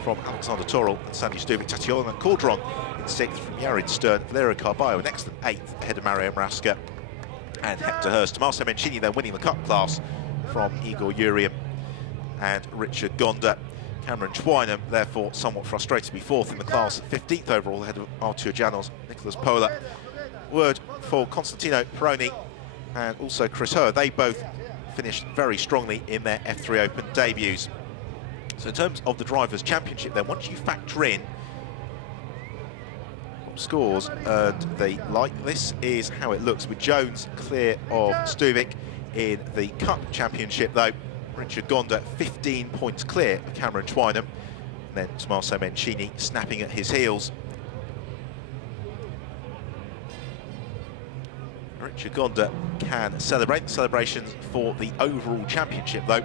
from Alexander Torrell and Sandy Stubik, Tatiana Calderon in sixth, from Yarin Stern, Valerio Carballo in excellent eighth, ahead of Mario Mraska and Hector Hurst. Marcel Mencini then winning the cup class from Igor Urian and Richard Gonda. Cameron Twynham, therefore, somewhat frustrated to be fourth in the class, 15th overall, ahead of Artur Janos, Nicholas Pola. Word for Constantino Peroni and also Chris Herr. They both finished very strongly in their F3 Open debuts. So in terms of the Drivers' Championship then, once you factor in scores and the like, this is how it looks, with Jones clear of Stuvik. In the Cup Championship though, Richard Gonda 15 points clear of Cameron Twynham, and then Tommaso Mencini snapping at his heels. Richard Gonda can celebrate. The celebrations for the overall championship though,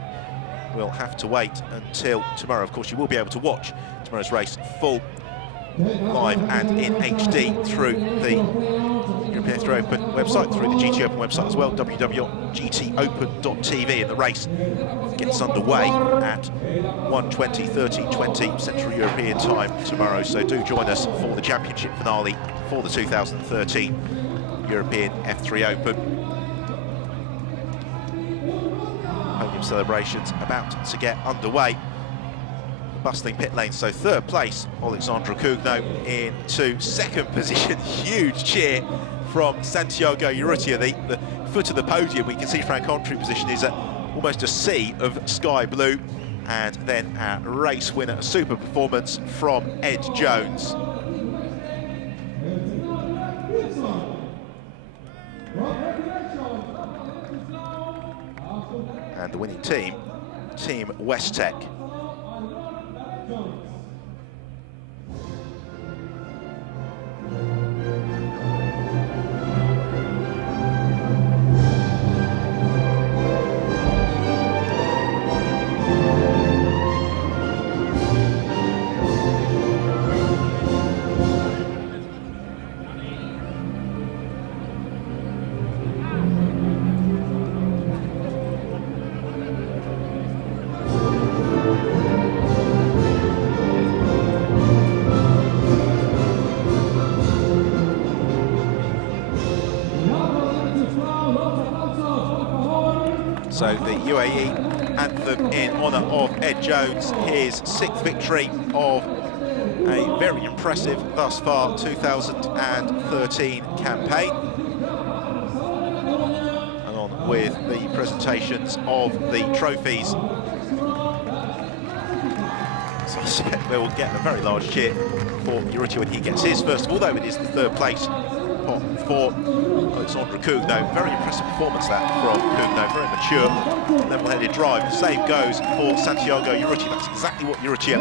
we'll have to wait until tomorrow. Of course, you will be able to watch tomorrow's race full, live and in HD through the European F3 Open website, through the GT Open website as well, www.gtopen.tv, and the race gets underway at 1:20 Central European time tomorrow. So do join us for the championship finale for the 2013 European F3 Open. Podium celebrations about to get underway. Bustling pit lane, so third place, Alexandra Kugno into second position. Huge cheer from Santiago Urrutia, the foot of the podium. We can see Frank Country position is almost a sea of sky blue. And then our race winner, a super performance from Ed Jones. And the winning team, Team Westtech. So the UAE anthem in honour of Ed Jones, his sixth victory of a very impressive thus far 2013 campaign. And on with the presentations of the trophies. So I suspect we will get a very large cheer for Urrutia when he gets his first of all, though it is the third place for Alexandra Kugno. Very impressive performance that from Kugno, very mature, level-headed drive. The same goes for Santiago Urrutia. That's exactly what Urrutia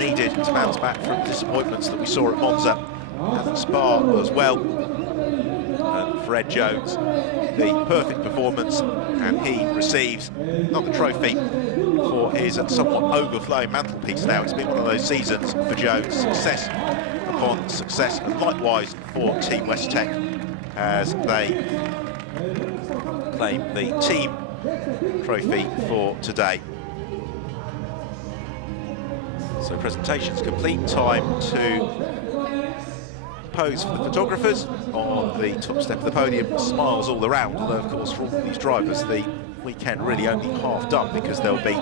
needed to bounce back from the disappointments that we saw at Monza and at Spa as well. And Fred Jones, the perfect performance, and he receives not the trophy for his somewhat overflowing mantelpiece now. It's been one of those seasons for Jones, success upon success, and likewise for Team Westtech as they claim the team trophy for today. So presentations complete, time to pose for the photographers on the top step of the podium. Smiles all around, although of course for all of these drivers the weekend really only half done, because they'll be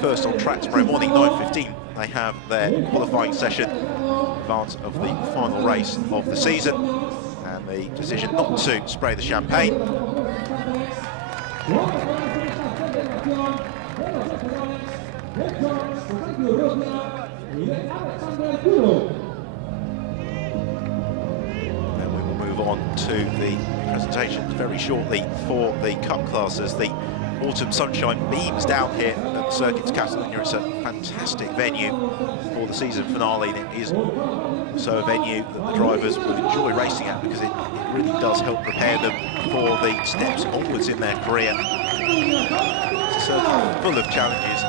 first on track tomorrow morning, 9:15. They have their qualifying session in advance of the final race of the season, and the decision not to spray the champagne. Then we will move on to the presentations very shortly for the cup classes. The autumn sunshine beams down here at the Circuit de Catalunya. It's a fantastic venue for the season finale, and it is also a venue that the drivers will enjoy racing at, because it really does help prepare them for the steps onwards in their career. It's a circuit full of challenges,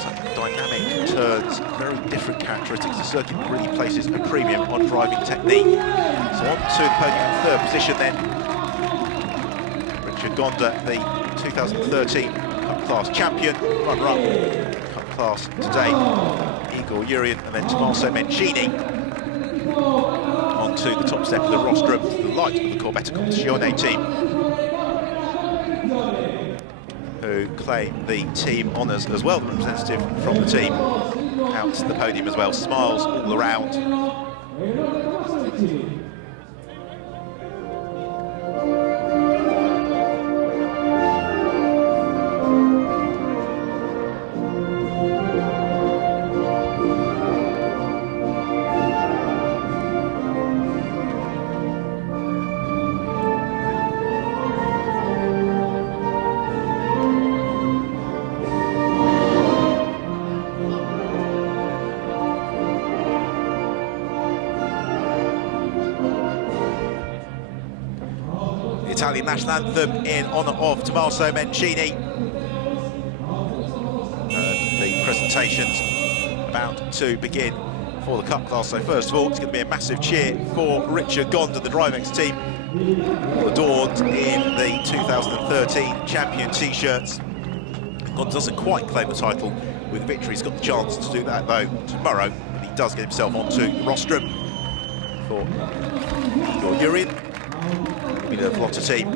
some dynamic turns, very different characteristics. The circuit really places a premium on driving technique. So on to the podium in third position then. Richard Gonda, the 2013 Cup Class champion, runner-up Cup Class today, Igor Urian, and then Tommaso Mencini onto the top step of the rostrum, to the light of the Corvette Competizione team, who claim the team honours as well. The representative from the team out to the podium as well, smiles all around. Italian national anthem in honour of Tommaso Mencini. The presentation's about to begin for the Cup Class. So first of all, it's going to be a massive cheer for Richard Gonda, the Drivex team, adorned in the 2013 champion T-shirts. Gonda doesn't quite claim the title with victory. He's got the chance to do that though tomorrow, and he does get himself onto the rostrum for Igor Urian. The Flotta team,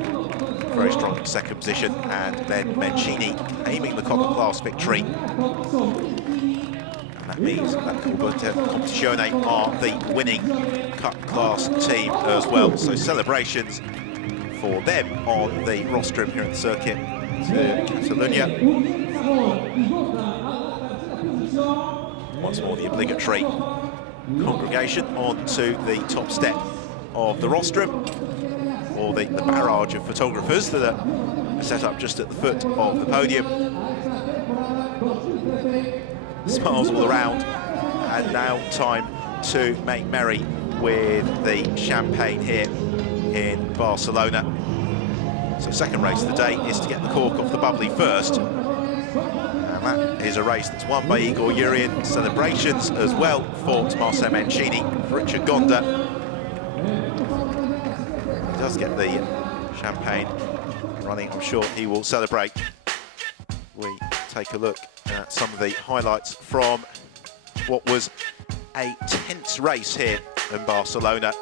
very strong in second position, and then Mencini aiming the Copper Class victory. And that means that Corvette Competizione are the winning Cup Class team as well. So celebrations for them on the rostrum here at the Circuit de Catalunya. Once more the obligatory congregation onto the top step of the rostrum, or the barrage of photographers that are set up just at the foot of the podium. Smiles all around, and now time to make merry with the champagne here in Barcelona. So second race of the day is to get the cork off the bubbly first, and that is a race that's won by Igor Urian. Celebrations as well for Tommaso Mencini, for Richard Gonda. Does get the champagne running, I'm sure he will celebrate. We take a look at some of the highlights from what was a tense race here in Barcelona.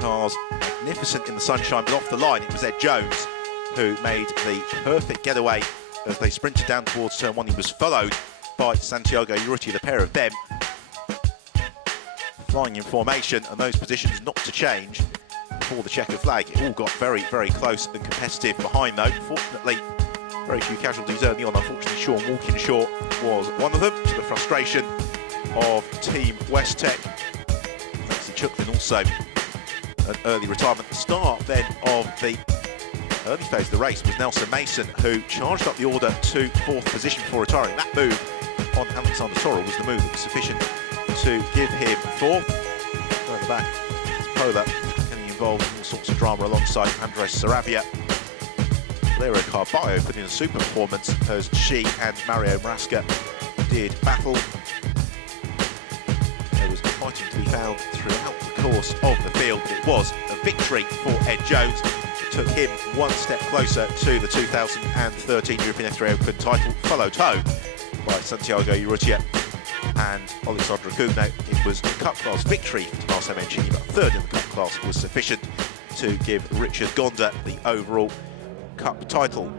Cars magnificent in the sunshine, but off the line it was Ed Jones who made the perfect getaway as they sprinted down towards turn one. He was followed by Santiago Urrutia, the pair of them flying in formation, and those positions not to change for the checkered flag. It all got very, very close and competitive behind though. Fortunately, very few casualties early on. Unfortunately, Sean Walkinshaw was one of them, to the frustration of Team Westtech. Maxi Chuklin also an early retirement. The start then of the early phase of the race was Nelson Mason, who charged up the order to fourth position before retiring. That move on Alexander Torrell was the move that was sufficient to give him fourth. Further back, it's Pola getting involved in all sorts of drama alongside Andres Sarabia. Valero Carballo put in a super performance as she and Mario Marasca did battle. There was fighting to be found throughout the course of the field, but it was a victory for Ed Jones. It took him one step closer to the 2013 European F3 Open title, followed home by Santiago Urrutia and Alexandra Gugno. It was a Cup Class victory for Tommaso Mencini, but third in the Cup Class was sufficient to give Richard Gonda the overall Cup title.